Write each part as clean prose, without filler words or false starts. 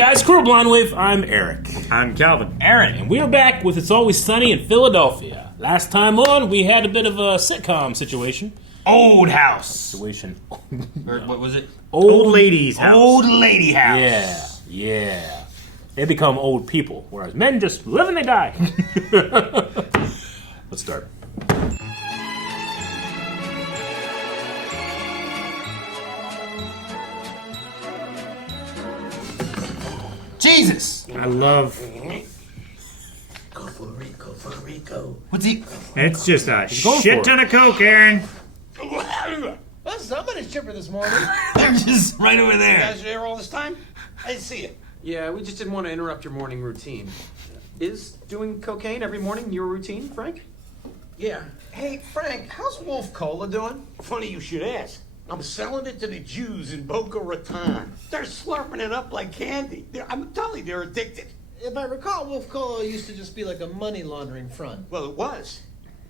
guys, Crew Blonde Wave. I'm Eric. I'm Calvin. Aaron. And we're back with It's Always Sunny in Philadelphia. Last time on, we had a bit of a sitcom situation. Old house. Situation. Or what was it? Old lady's house. Old lady house. Yeah. They become old people, whereas men just live and they die. Let's start. Jesus. I love. Go for Rico. What's he? It's just a going shit for ton of coke, Aaron. Well, somebody's chipper this morning. They're just right over You there. guys are here all this time? I didn't see it. Yeah, we just didn't want to interrupt your morning routine. Is doing cocaine every morning your routine, Frank? Yeah. Hey, Frank, how's Wolf Cola doing? Funny you should ask. I'm selling it to the Jews in Boca Raton. They're slurping it up like candy. I'm telling you, they're addicted. If I recall, Wolf Cola used to just be like a money laundering front. Well, it was.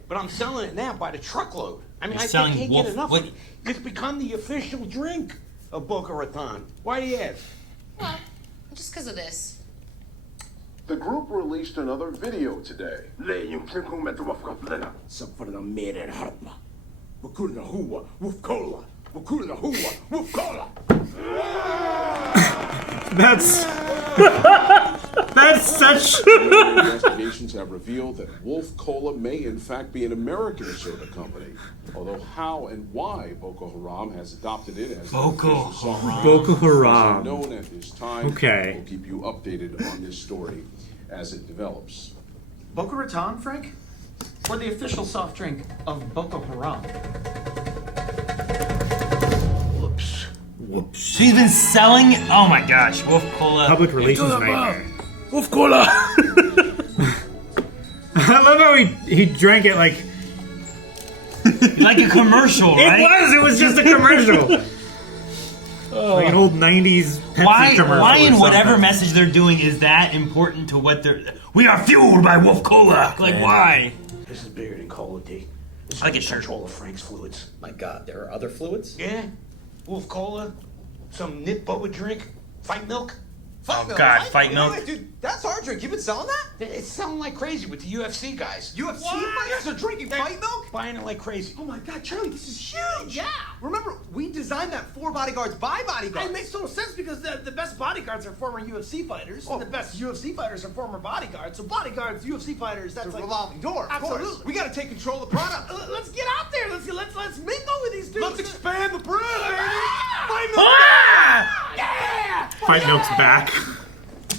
But I'm selling it now by the truckload. I mean, You're I selling can't Wolf- get enough what- of it. It's become the official drink of Boca Raton. Why do you ask? Well, just because of this. The group released another video today. That's. That's such. Investigations have revealed that Wolf Cola may in fact be an American soda company. Although how and why Boko Haram has adopted it as Boko the official soft drink Boko is Haram. unknown at this time. Okay. We'll keep you updated on this story as it develops. Boca Raton, Frank? Or the official soft drink of Boko Haram? Whoops. She's been selling. Oh my gosh, Wolf Cola. Public relations nightmare. Wolf Cola! I love how he drank it like. Like a commercial, right? It was just a commercial. Like an old 90s Pepsi Why commercial. in or whatever something. message they're doing is that important to what they're... We are fueled by Wolf Cola. Like, why? This is bigger than Cola D. This is I like the it, sure. control of Frank's fluids. My God, there are other fluids? Yeah? Wolf Cola, some nip boba drink, fight milk. Fight Oh, milk. God, fight milk. Wait, dude, that's our drink. You've been selling that? It's selling like crazy with the UFC guys. UFC fighters are drinking fight milk? Buying it like crazy. Oh my God, Charlie, this is huge! Yeah! Remember, we designed that for bodyguards by bodyguards. It makes total sense because the best bodyguards are former UFC fighters, and the best UFC fighters are former bodyguards. So bodyguards, UFC fighters, that's It's a like revolving door, of course. Absolutely. We gotta take control of the product. Let's get out there. Let's mingle with these dudes. Let's expand the brand, baby! Fight milk! Ah! Yeah! Fight Milk's back.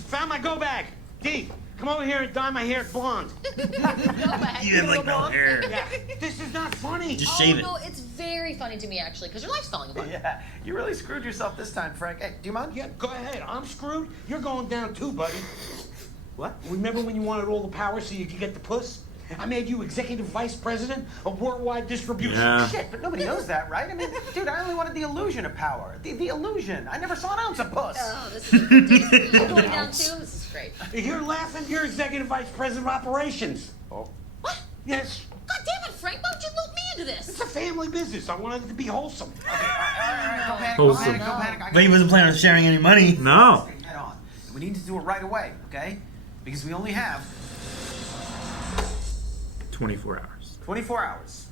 Found my go bag. D, come over here and dye my hair blonde. Go back. You have like no hair. Yeah, this is not funny. Just shave it. No, it's very funny to me actually, because your life's falling apart. Yeah, you really screwed yourself this time, Frank. Hey, do you mind? Yeah, go ahead. I'm screwed. You're going down too, buddy. What? Remember when you wanted all the power so you could get the puss? I made you executive vice president of worldwide distribution. Yeah. Shit, but nobody knows that, right? I mean, dude, I only wanted the illusion of power. The illusion. I never saw an ounce of puss. Oh, this is a good day for you. You're going down too? This is great. You're laughing. You're executive vice president of operations. Oh. What? Yes. God damn it, Frank, why would you loop me into this? It's a family business. I wanted it to be wholesome. Go panic, Wholesome. go panic. But he wasn't planning on sharing any money. No. Head on. We need to do it right away, okay? Because we only have 24 hours. 24 hours.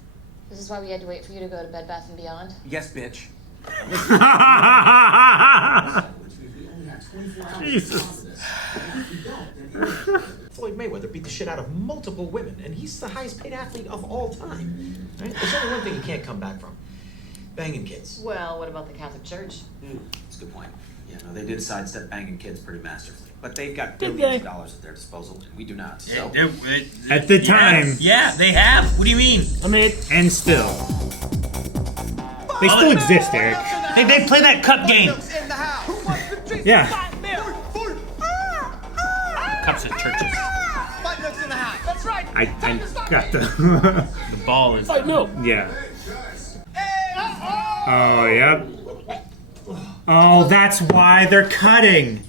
This is why we had to wait for you to go to Bed Bath & Beyond. Yes, bitch. Jesus. Floyd Mayweather beat the shit out of multiple women, and he's the highest paid athlete of all time. Right? There's only one thing he can't come back from: banging kids. Well, what about the Catholic Church? That's a good point. Yeah, no, they did sidestep banging kids pretty masterfully. But they've got Did billions they? of dollars at their disposal, and we do not. So At the time. Yeah, they have. What do you mean? I mean, And still. They still exist, Eric. They play that cup game. In the house. Who wants to drink Yeah. fight milk? Cups at churches. Fight milk's in the house. That's right. I got the. The ball is. fight milk. Yeah. Oh, yep. Oh, that's why they're cutting.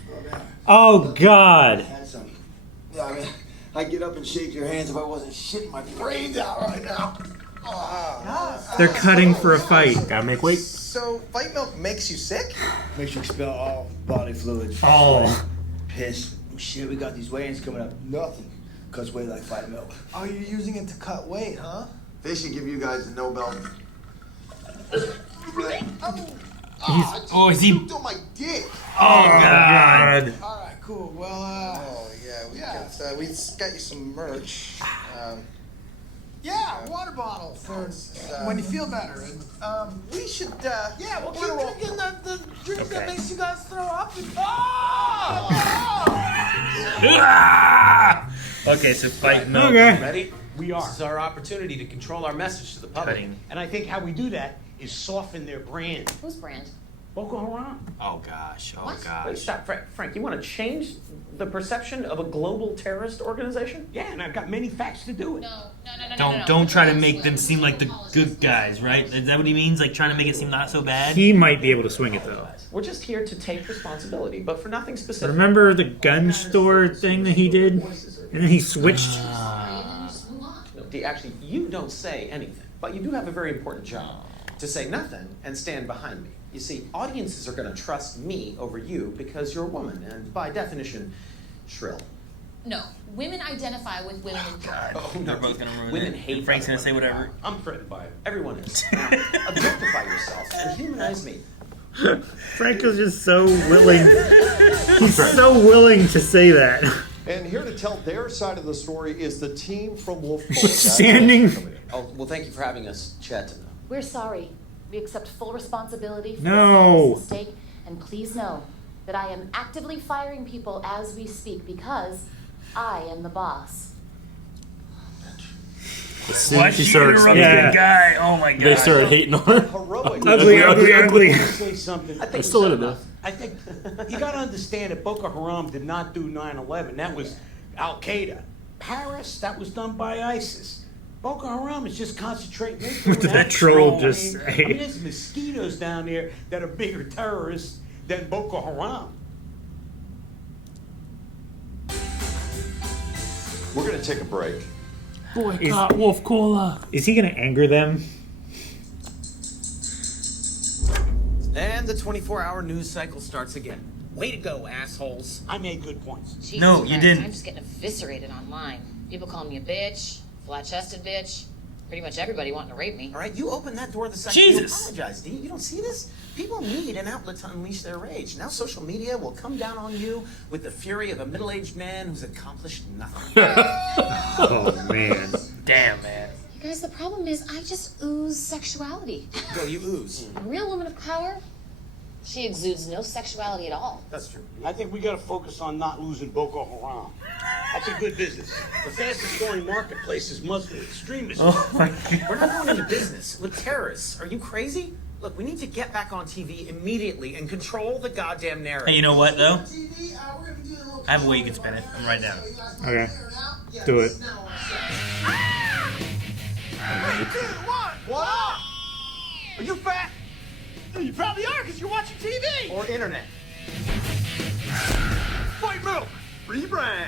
Oh, God. Yeah, I mean, I'd get up and shake your hands if I wasn't shitting my brains out right now. They're cutting for a fight. Gotta make weight. So, fight milk makes you sick? Makes you expel all body fluids. Oh. pissed. Shit, we got these weigh-ins coming up. Nothing cuts weight like Fight Milk. Oh, you're using it to cut weight, huh? They should give you guys a Nobel. Oh, is he? On my dick. Oh, God. All right, cool. Well, Oh yeah, we got you some merch. yeah, water bottle for when you feel better. And, we should, yeah, we'll keep drinking the drink that makes you guys throw up. And, Okay, so Fight Milk. Okay. Ready? We are. This is our opportunity to control our message to the public. Cutting. And I think how we do that is soften their brand. Whose brand? Boko Haram. Oh gosh. Oh What? gosh. Wait, stop, Frank. You want to change the perception of a global terrorist organization? Yeah, and I've got many facts to do it. No. Don't try to make them seem like the good guys, right? Is that what he means? Like trying to make it seem not so bad? He might be able to swing it though. We're just here to take responsibility, but for nothing specific. Remember the gun store thing that he did? And then he switched. No, actually, you don't say anything, but you do have a very important job. To say nothing and stand behind me. You see, audiences are going to trust me over you because you're a woman, and by definition, shrill. No. Women identify with women in power. Oh, They're both gonna ruin Women it. hate And Frank's other gonna say women. whatever. I'm threatened by it. Everyone is. Now, objectify yourself and humanize me. Frank is just so willing. He's so willing to say that. And here to tell their side of the story is the team from Wolf Cola. Standing. Oh, well, thank you for having us, Chet. We're sorry. We accept full responsibility for No. this mistake, and please know that I am actively firing people as we speak because I am the boss. Why She she started- interrupted yeah. the guy? Oh my god. They started hating on her. Heroic. Ugly. Say something. I still in it though. I think you got to understand that Boko Haram did not do 9/11. That was Al Qaeda. Paris, that was done by ISIS. Boko Haram is just concentrating. What did that troll just I say? mean, there's mosquitoes down there that are bigger terrorists than Boko Haram. We're gonna take a break. Boycott Wolf Cola. Is he gonna anger them? And the 24-hour news cycle starts again. Way to go, assholes. I made good points. Jesus No, you Christ, didn't. I'm just getting eviscerated online. People call me a bitch, flat-chested bitch. Pretty much everybody wanting to rape me. All right, you opened that door the second Jesus. you apologize, D. You don't see this? People need an outlet to unleash their rage. Now social media will come down on you with the fury of a middle-aged man who's accomplished nothing. Oh man. Damn, man. You guys, the problem is I just ooze sexuality. Go, you ooze. A real woman of power, she exudes no sexuality at all. That's true. I think we got to focus on not losing Boko Haram. That's a good business. The fastest growing marketplace is Muslim extremism. Oh my god. We're not going into business with terrorists. Are you crazy? Look, we need to get back on TV immediately and control the goddamn narrative. Hey, you know what though? I have a way you can spin it. I'm right down. Okay. Do it. What up? Are you fat? You probably are because you're watching TV. Or internet. Fight Milk. Rebrand.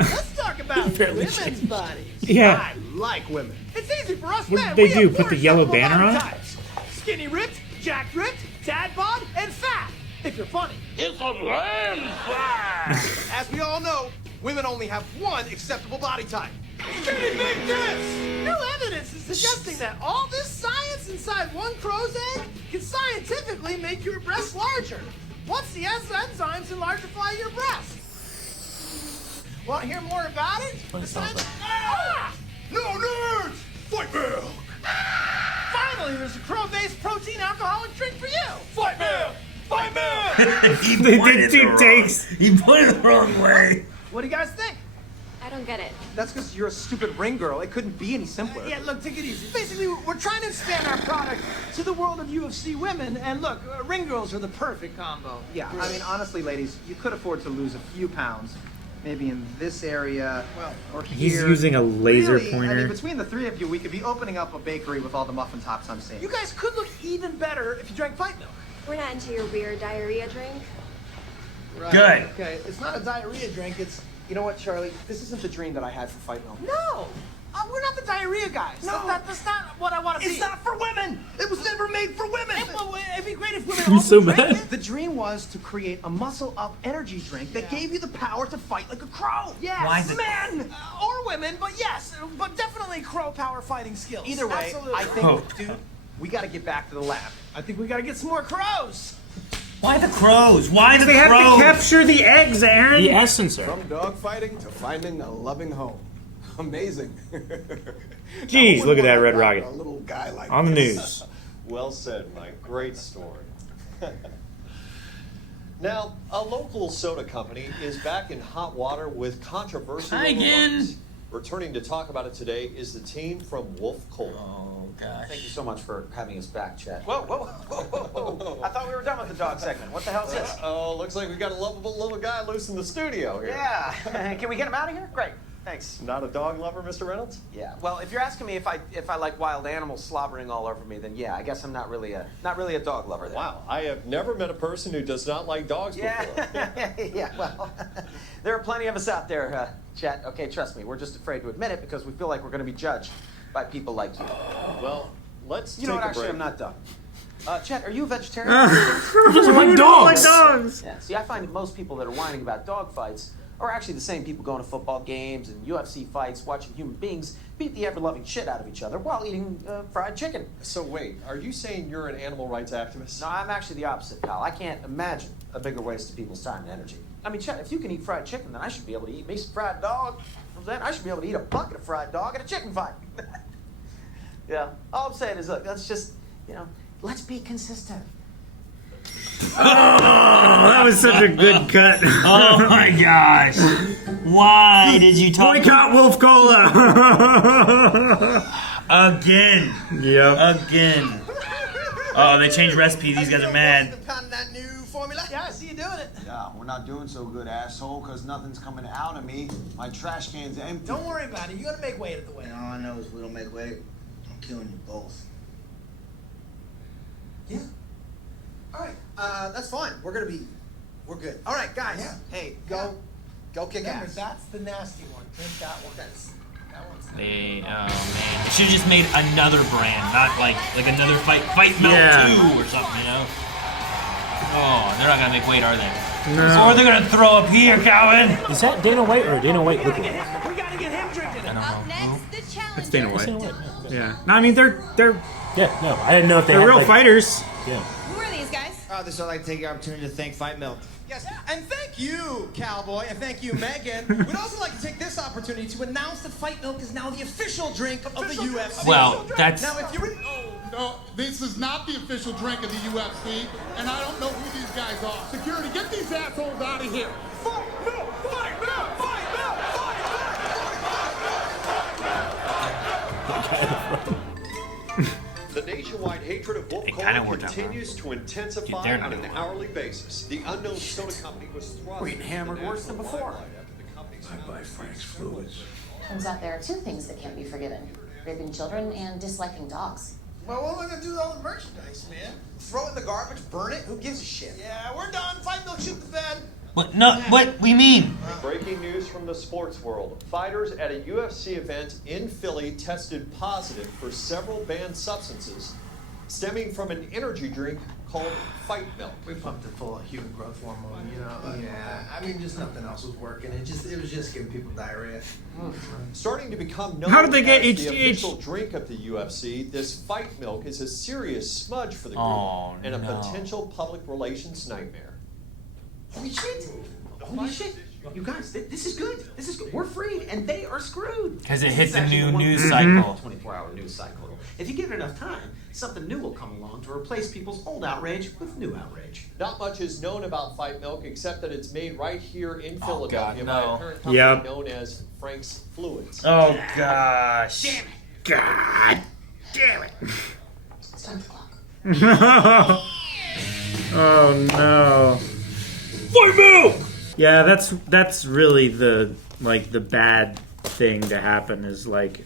Let's talk about women's bodies. Yeah. I like women. It's easy for us What men. did they We do? have Put four the yellow acceptable banner body on? types. Skinny ripped, jacked ripped, tad bod, and fat. If you're funny. It's a landslide. As we all know, women only have one acceptable body type. Skinny big tits! New evidence is suggesting that all this science inside one crow's egg can scientifically make your breasts larger. Once the enzymes enlargify your breasts. Want to hear more about it? The science... No nerds! Fight milk! Finally, there's a crow-based protein alcoholic drink for you! Fight milk! Fight milk! He They put did it two the takes. wrong. He put it the wrong way. What do you guys think? I don't get it. That's because you're a stupid ring girl. It couldn't be any simpler. Yeah, look, take it easy. Basically, we're trying to expand our product to the world of UFC women, and look, ring girls are the perfect combo. Yeah, I mean, honestly, ladies, you could afford to lose a few pounds. Maybe in this area, or here. He's using a laser Really, I pointer. mean, between the three of you, we could be opening up a bakery with all the muffin tops I'm seeing. You guys could look even better if you drank fight milk. We're not into your weird diarrhea drink. Right. Good. Okay, it's not a diarrhea drink, it's... You know what, Charlie? This isn't the dream that I had for Fight Milk. No! We're not the diarrhea guys. No. That's not what I want to be. It's not for women. It was never made for women. It'd be great if women I'm also so drank mad. it. The dream was to create a muscle-up energy drink that gave you the power to fight like a crow. Yes. Why the- Men or women, but yes, but definitely crow power fighting skills. Either way, Absolutely. I think, dude, we got to get back to the lab. I think we got to get some more crows. Why the crows? Why the They have crows? to capture the eggs, Aaron. The essence, sir. From dogfighting to finding a loving home. Amazing. Jeez, look at that red rocket. A little guy like On the this. news. Well said, Mike. Great story. Now, a local soda company is back in hot water with controversy. Hi again. Returning to talk about it today is the team from Wolf Cola. Oh gosh. Thank you so much for having us back, Chad. Whoa, whoa, whoa, whoa, whoa. I thought we were done with the dog segment. What the hell is this? Oh, looks like we got a lovable little guy loose in the studio here. Yeah. Can we get him out of here? Great. Thanks. Not a dog lover, Mr. Reynolds? Yeah. Well, if you're asking me if I like wild animals slobbering all over me, then yeah, I guess I'm not really a dog lover. There. Wow, I have never met a person who does not like dogs before. Yeah. Yeah. Well, there are plenty of us out there, Chet. Okay, trust me. We're just afraid to admit it because we feel like we're going to be judged by people like you. Well, let's You know take what? a Actually, break. I'm not done. Chet, are you a vegetarian? Doesn't like dogs. Yeah. See, I find that most people that are whining about dog fights are actually the same people going to football games and UFC fights, watching human beings beat the ever-loving shit out of each other while eating fried chicken. So wait, are you saying you're an animal rights activist? No, I'm actually the opposite, pal. I can't imagine a bigger waste of people's time and energy. I mean, Chet, if you can eat fried chicken, then I should be able to eat me some fried dog. You know what I'm saying? I should be able to eat a bucket of fried dog at a chicken fight. Yeah. All I'm saying is, look, let's just, let's be consistent. Oh, that was such a good cut. Oh my gosh. Why did you talk? Boycott Wolf Cola. Again. Yep. Again. Oh, they changed recipe. These guys are mad. Pounding that new formula. Yeah, I see you doing it. Yeah, we're not doing so good, asshole, because nothing's coming out of me. My trash can's empty. Don't worry about it. You got to make weight at the weight. All I know is we don't make weight. I'm killing you both. Yeah. All right. That's fine. We're good. All right, guys. Hey, go kick Remember, ass. that's the nasty one. Drink that one. That one's They, oh man, they should have just made another brand, not like another fight melt 2 or something, you know? Oh, they're not gonna make weight, are they? No. Or they're gonna throw up here, Calvin. Is that Dana White or Dana White liquid? We gotta get him drinking it. I don't know. It's Dana White. Dana White. Yeah. No, I mean they're Yeah, no, I didn't know if they they're had, real like, fighters. Yeah. Who are these guys? This I'd like to take the opportunity to thank Fight Milk. Yes, and thank you, Cowboy, and thank you, Megan. We'd also like to take this opportunity to announce that Fight Milk is now the official drink of the UFC. Well, that's... Now, if you're... No, this is not the official drink of the UFC, and I don't know who these guys are. Security, get these assholes out of here. Fight Milk! Fight Milk! Fight Milk! Fight Milk! The nationwide hatred of Wolf It kinda Cola worked out, continues to intensify They're on not an doing hourly basis. The unknown soda company was thrust. We're getting hammered worse than before. I buy Frank's fluids. Turns out there are two things that can't be forgiven: raping children and disliking dogs. Well, what am I gonna do with all the merchandise, man? Throw it in the garbage, burn it? Who gives a shit? Yeah, we're done. Fight Milk, shoot the bed. What? No, what? We mean? Breaking news from the sports world. Fighters at a UFC event in Philly tested positive for several banned substances stemming from an energy drink called Fight Milk. We pumped it full of human growth hormone, you know. Yeah, I mean, just nothing else was working. It was just giving people diarrhea. Starting to become known How did they get as the HGH? official drink of the UFC, this Fight Milk is a serious smudge for the group Oh, and a no. potential public relations nightmare. Holy shit! Holy shit! You guys, this is good. This is good. We're freed, and they are screwed. Because it This hit is the actually new one- news cycle. 24-hour news cycle. If you give it enough time, something new will come along to replace people's old outrage with new outrage. Not much is known about Fight Milk except that it's made right here in Oh, Philadelphia God, by no. a parent company Yep. known as Frank's Fluids. Oh gosh. Damn it! God damn it. Start the clock. Oh no. Fight Milk! Yeah, that's really the bad thing to happen is like,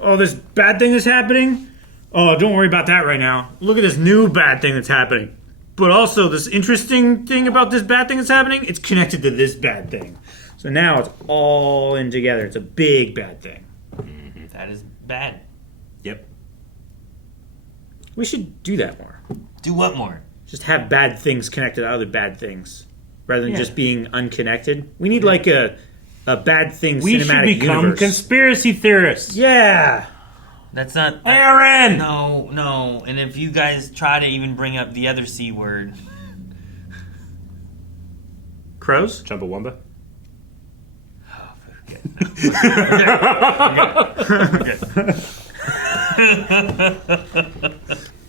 oh, this bad thing is happening. Oh, don't worry about that right now. Look at this new bad thing that's happening. But also this interesting thing about this bad thing that's happening, it's connected to this bad thing. So now it's all in together. It's a big bad thing. That is bad. Yep. We should do that more. Do what more? Just have bad things connected to other bad things, rather than Yeah. just being unconnected. We need like a bad thing We cinematic should become universe. conspiracy theorists. Yeah. That's not Aaron. No. And if you guys try to even bring up the other C word, Crows? Chumbawamba.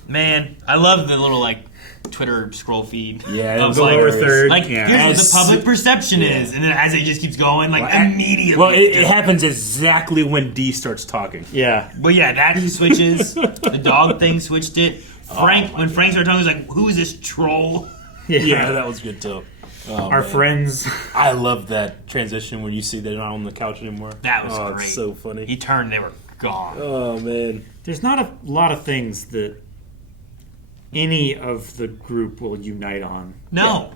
Man, I love the little like Twitter scroll feed. Yeah, of, the like, lower third. Like Yeah. here's what As- the public perception yeah. is, and then as it just keeps going, like Well, immediately. Well, it happens exactly when D starts talking. Yeah. But yeah, that switches. The dog thing switched it. Frank, when Frank started talking, he was like, "Who is this troll?" Yeah, that was good too. Oh, Our man. friends. I love that transition when you see they're not on the couch anymore. That was oh, great. It's so funny. He turned, they were gone. Oh man. There's not a lot of things that any of the group will unite on. No.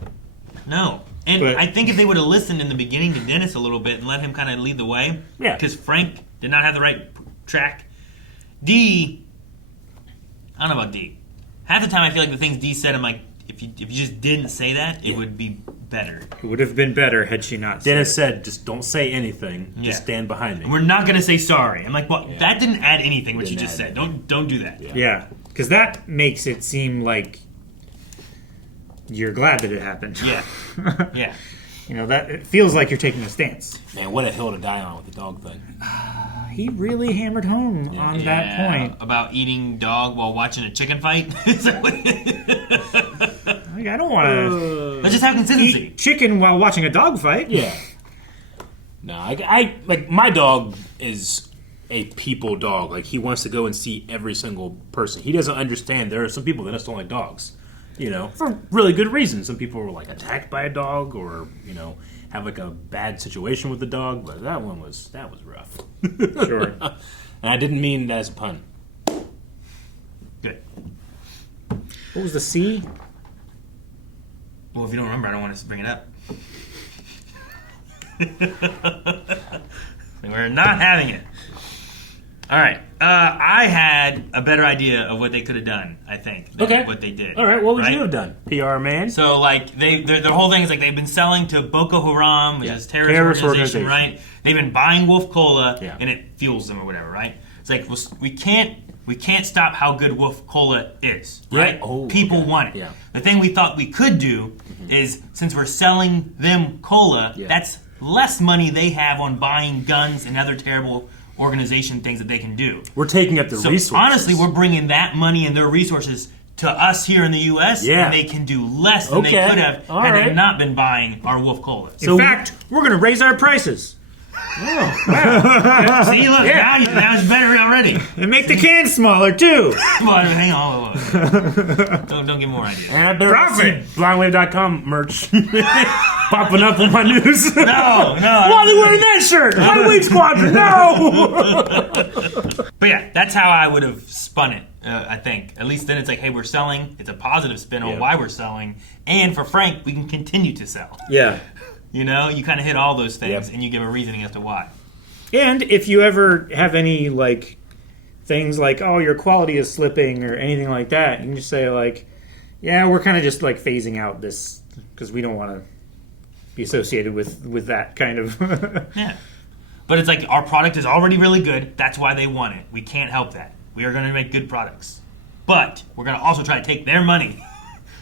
And But- I think if they would have listened in the beginning to Dennis a little bit and let him kind of lead the way, Yeah. because Frank did not have the right track. D, I don't know about D. Half the time I feel like the things D said, I'm like, if you just didn't say that, it would be better. It would have been better had she not said Dennis it. said, "Just don't say anything. Yeah. Just stand behind me." And we're not going to say sorry. I'm like, well, that didn't add anything, what you Didn't just add said. Don't do that. Yeah, because that makes it seem like you're glad that it happened. Yeah. Yeah. You know, that it feels like you're taking a stance. Man, what a hill to die on with the dog thing. He really hammered home on that point. About eating dog while watching a chicken fight. Like, I don't want to. Let's just have consistency. Eat chicken while watching a dog fight. Yeah. No, I like my dog is a people dog. Like he wants to go and see every single person. He doesn't understand there are some people that just don't like dogs. You know, for really good reasons. Some people were like attacked by a dog, or have like a bad situation with the dog. But that was rough. Sure. And I didn't mean that as a pun. Good. What was the C? Well, if you don't remember, I don't want us to bring it up. We're not having it. All right. I had a better idea of what they could have done, I think, than what they did. All right. What would right? you have done, PR man? So, like, their whole thing is like they've been selling to Boko Haram, which is a terrorist organization, right? They've been buying Wolf Cola, and it fuels them or whatever, right? It's like we can't stop how good Wolf Cola is, right? Yeah. Oh, people okay. want it. Yeah. The thing we thought we could do is, since we're selling them cola, that's less money they have on buying guns and other terrible organization things that they can do. We're taking up the So resources. honestly, we're bringing that money and their resources to us here in the U.S. Yeah. and they can do less than they Okay. could have All had right. they not been buying our Wolf Cola. In fact, we're going to raise our prices. See, look, Yeah. now it's better already. And make the cans smaller, too. Well, hang on. Don't give more ideas. And I better Profit. see blindwave.com merch popping up on my news. No. Why are they wearing that shirt? My Wave Squadron, no! But yeah, that's how I would have spun it, I think. At least then it's like, hey, we're selling. It's a positive spin on why we're selling. And for Frank, we can continue to sell. Yeah. You know, you kind of hit all those things and you give a reasoning as to why. And if you ever have any, like, things like, oh, your quality is slipping or anything like that, you can just say, like, yeah, we're kind of just, like, phasing out this because we don't want to be associated with that kind of... Yeah. But it's like our product is already really good. That's why they want it. We can't help that. We are going to make good products. But we're going to also try to take their money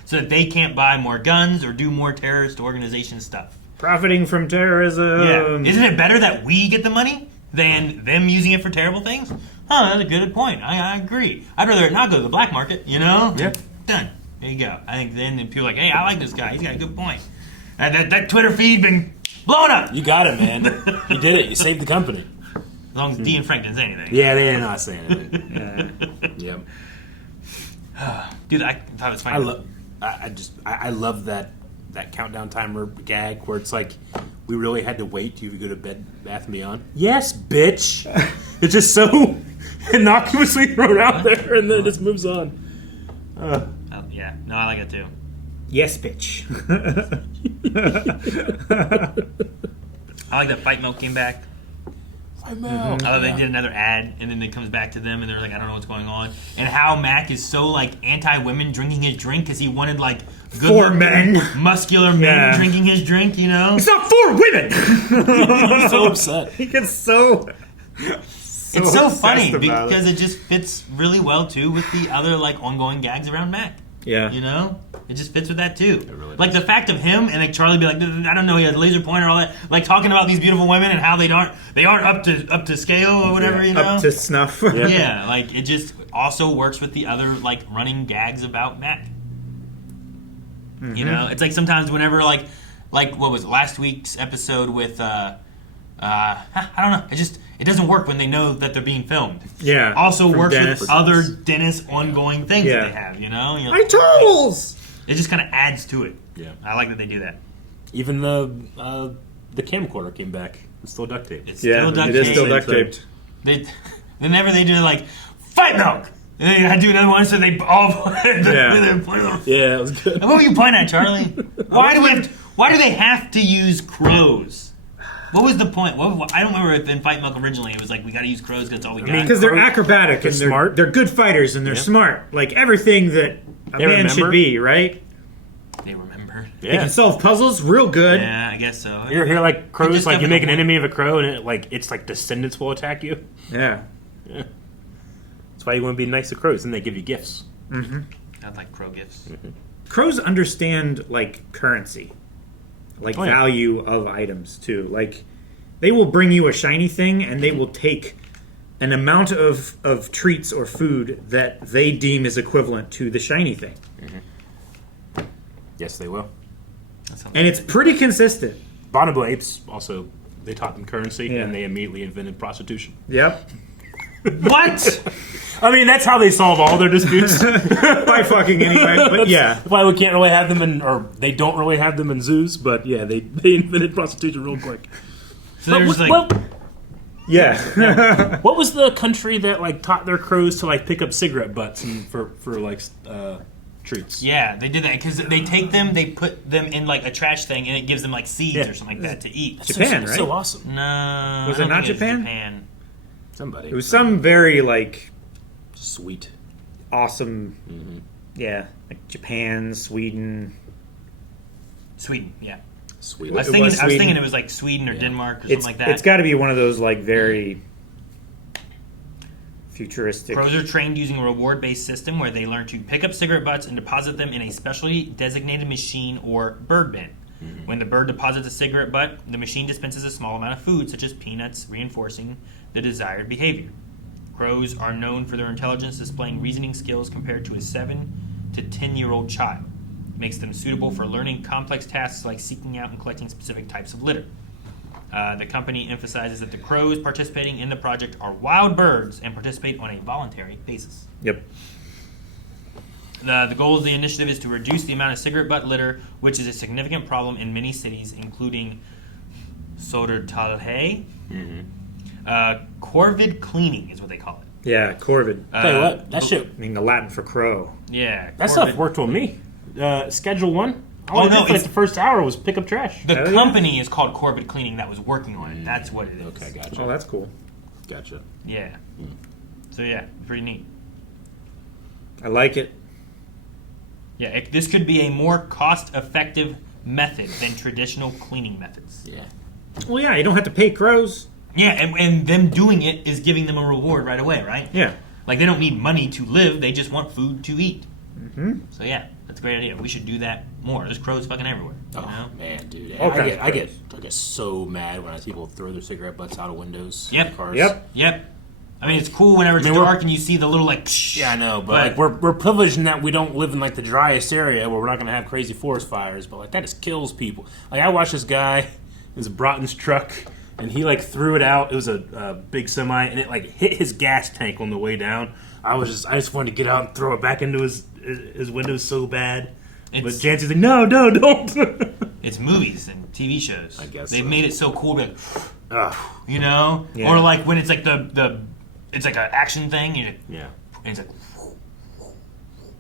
so that they can't buy more guns or do more terrorist organization stuff. Profiting from terrorism. Yeah. Isn't it better that we get the money than them using it for terrible things? Huh, that's a good point. I agree. I'd rather it not go to the black market, you know? Yeah. Done. There you go. I think then people are like, hey, I like this guy. He's got a good point. That Twitter feed been blown up. You got it, man. You did it. You saved the company. As long as D and Frank didn't say anything. Yeah, they did not say anything. Yep. Dude, I thought it was funny. I love that countdown timer gag where it's like, we really had to wait till you go to Bed Bath and Beyond. Yes, bitch. It's just so innocuously thrown out there, and then it just moves on. Yeah, no, I like it too. Yes, bitch. I like that Fight Milk came back. Fight milk. Oh, they did another ad, and then it comes back to them, and they're like, I don't know what's going on. And how Mac is so, like, anti-women drinking his drink because he wanted, like, For men. muscular men drinking his drink, you know? It's not for women! He's so upset. He gets so it's so funny about because it just fits really well, too, with the other, like, ongoing gags around Mac. Yeah. You know? It just fits with that, too. Really like, the fact of him and, like, Charlie be like, I don't know, he has a laser pointer, all that. Like, talking about these beautiful women and how they aren't up to scale or whatever, you know? Up to snuff. Yeah, like, it just also works with the other, like, running gags about Mac. Mm-hmm. You know? It's like sometimes whenever, like what was it, last week's episode with, I don't know. It doesn't work when they know that they're being filmed. Yeah. Also from works Dennis. with other Dennis ongoing things Yeah. that they have, you know? My tools! It just kind of adds to it. Yeah. I like that they do that. Even the camcorder came back. It's still duct taped. It's still duct it is taped. still duct taped. Whenever they do, like, fight milk! And then I do another one, so they all... Yeah, it was good. What were you pointing at, Charlie? Why do they have to use crows? What was the point? I don't remember if in Fight Milk originally it was like, we gotta use crows because that's all we got. Because they're acrobatic and they're smart. They're good fighters and they're smart. Like everything that a man should be, right? They remember. They can solve puzzles real good. Yeah, I guess so. You're like crows, just like you give make it an a- enemy of a crow and it's like descendants will attack you. Yeah. Yeah. That's why you want to be nice to crows and they give you gifts. Mm-hmm. I like crow gifts. Crows understand like currency, like value of items too. Like they will bring you a shiny thing and they will take an amount of treats or food that they deem is equivalent to the shiny thing. Yes, they will. And it's pretty consistent. Bonobo apes also, they taught them currency Yeah. and they immediately invented prostitution. Yep. What? I mean, that's how they solve all their disputes. By fucking anyway, but yeah. That's why we can't really have them or they don't really have them in zoos, but yeah, they invented prostitution real quick. So there's like... Yeah. What was the country that like taught their crows to like pick up cigarette butts and for like treats? Yeah, they did that because they take them, they put them in like a trash thing, and it gives them like seeds or something like that to eat. Japan, right? So awesome. No, Was I it don't not think Japan? Japan. Somebody. It was some very like sweet, awesome. Yeah, like Japan, Sweden, yeah. Sweden. I was thinking it was like Sweden or Denmark or something like that. It's got to be one of those like very futuristic. Crows are trained using a reward-based system where they learn to pick up cigarette butts and deposit them in a specially designated machine or bird bin. When the bird deposits a cigarette butt, the machine dispenses a small amount of food, such as peanuts, reinforcing the desired behavior. Crows are known for their intelligence, displaying reasoning skills compared to a 7 to 10-year-old child. It makes them suitable for learning complex tasks like seeking out and collecting specific types of litter. The company emphasizes that the crows participating in the project are wild birds and participate on a voluntary basis. Yep. The goal of the initiative is to reduce the amount of cigarette butt litter, which is a significant problem in many cities, including Södertälje. Corvid cleaning is what they call it. Yeah, corvid. Tell you what, that shit. I mean, the Latin for crow. Yeah, That stuff worked on me. Schedule 1. Oh, All I no, did for like it's- the first hour was pick up trash. The company is called Corvid Cleaning that was working on it. That's what it is. Okay, gotcha. Oh, that's cool. Gotcha. Yeah. So yeah, pretty neat. I like it. Yeah, this could be a more cost-effective method than traditional cleaning methods. Yeah. Well, yeah, you don't have to pay crows. Yeah, and them doing it is giving them a reward right away, right? Yeah. Like, they don't need money to live, they just want food to eat. Mm-hmm. So yeah, that's a great idea. We should do that more. There's crows fucking everywhere. You know? Man, dude. Okay. I get so mad when I see people throw their cigarette butts out of windows. Yep. In cars. Yep. I mean, it's cool whenever it's I mean, dark and you see the little, like, shh. Yeah, I know, but like we're privileged in that we don't live in like the driest area where we're not going to have crazy forest fires. But like that just kills people. Like I watched this guy, it was a Broughton's truck, and he like threw it out. It was a big semi, and it like hit his gas tank on the way down. I just wanted to get out and throw it back into his windows so bad. But Jancy's like, no, don't. It's movies and TV shows. I guess they've so. made it so cool, like, you know, Yeah. or like when it's like the it's like an action thing. Yeah. And it's like,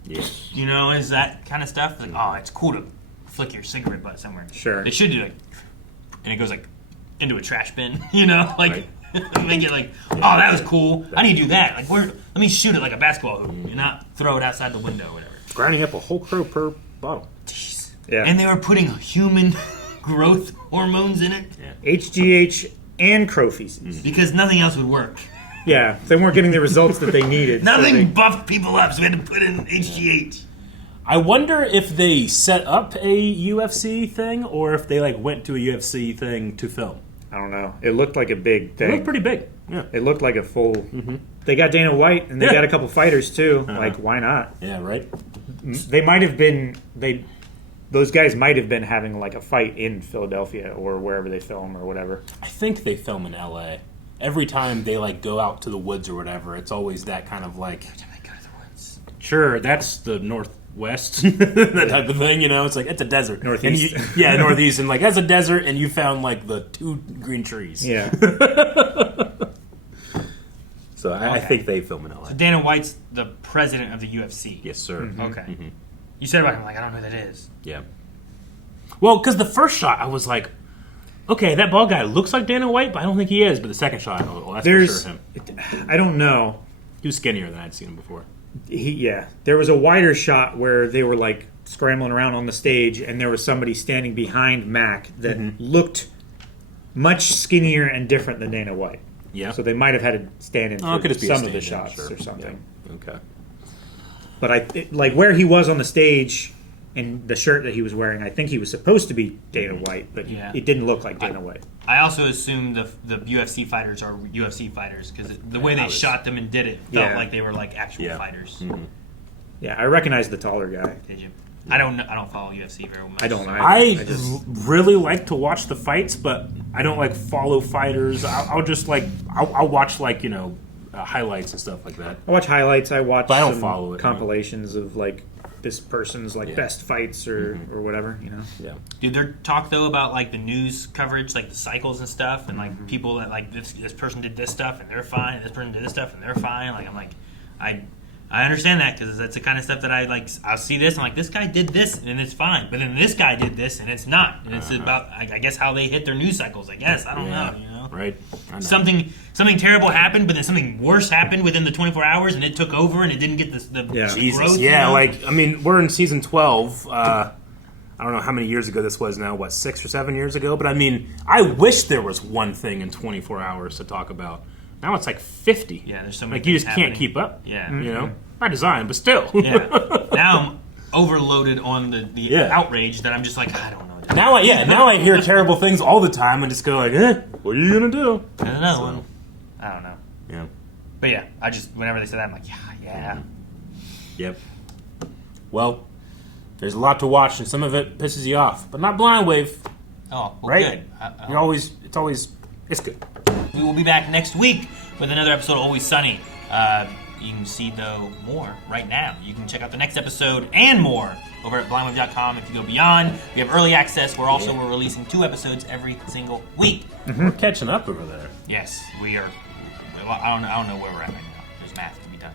Yeah. you know, is that kind of stuff. It's like, oh, it's cool to flick your cigarette butt somewhere. Sure. They should do it, and it goes like into a trash bin. You know, like. Right. Make it like, oh, that was cool. I need to do that. Like, let me shoot it like a basketball hoop and not throw it outside the window or whatever. Grinding up a whole crow per bottle. Jeez. Yeah. And they were putting human growth hormones in it. Yeah. HGH and crow feces. Because nothing else would work. Yeah, they weren't getting the results that they needed. Nothing buffed people up, so we had to put in HGH. I wonder if they set up a UFC thing or if they like went to a UFC thing to film. I don't know. It looked like a big thing. It looked pretty big. Yeah. It looked like a full... They got Dana White, and they got a couple fighters, too. Like, why not? Yeah, right? They might have been... Those guys might have been having, like, a fight in Philadelphia or wherever they film or whatever. I think they film in L.A. Every time they, like, go out to the woods or whatever, it's always that kind of, like... Sure, that's the Northwest, that type of thing, you know? It's like, it's a desert. Northeast. And Northeast, and, like, that's a desert, and you found, like, the 2 green trees. Yeah. So I think they film in L.A. So Dana White's the president of the UFC. Yes, sir. Okay. You said about him, like, I don't know who that is. Yeah. Well, because the first shot, I was like, okay, that bald guy looks like Dana White, but I don't think he is. But the second shot, oh, that's for sure him. I don't know. He was skinnier than I'd seen him before. There was a wider shot where they were, like, scrambling around on the stage, and there was somebody standing behind Mac that looked much skinnier and different than Dana White. Yeah. So they might have had to stand in for some of the shots or something. Yeah. Okay. But like where he was on the stage and the shirt that he was wearing, I think he was supposed to be Dana White, but it didn't look like Dana White. I also assume the UFC fighters are UFC fighters because the way they shot them and did it felt like they were like actual fighters. Yeah, I recognize the taller guy. Did you? I don't follow UFC very much. I don't. I really like to watch the fights, but I don't like follow fighters. I'll just like I'll watch like highlights and stuff like that. I watch highlights. I watch. But I don't follow it. Compilations of like this person's like best fights or whatever. You know. Yeah. Dude, there talk though about like the news coverage, like the cycles and stuff, and like people that like this person did this stuff and they're fine, and this person did this stuff and they're fine. Like I'm like I understand that because that's the kind of stuff that I like. I'll see this and I'm like, this guy did this and it's fine, but then this guy did this and it's not. And it's about, I guess, how they hit their news cycles. I guess I don't know. You know, right? I know. Something terrible happened, but then something worse happened within the 24 hours, and it took over, and it didn't get the growth. Yeah, you know? like I mean, we're in season 12. I don't know how many years ago this was now. What, 6 or 7 years ago? But I mean, I wish there was one thing in 24 hours to talk about. Now it's like 50. Yeah, there's so many. Like you just happening. can't keep up. Yeah, you know, by design, but still. Yeah. Now I'm overloaded on the outrage that I'm just like, I don't know. Now I hear terrible things all the time and just go like, what are you gonna do? There's another one. I don't know. Yeah. But yeah, I just whenever they say that, I'm like, yeah. Yep. Well, there's a lot to watch, and some of it pisses you off, but not Blind Wave. Oh, well, right? Good. It's good. We will be back next week with another episode of Always Sunny. You can see, though, more right now. You can check out the next episode and more over at blindwave.com. If you go beyond, we have early access. We're releasing 2 episodes every single week. We're catching up over there. Yes, we are. I don't know where we're at right now. There's math to be done.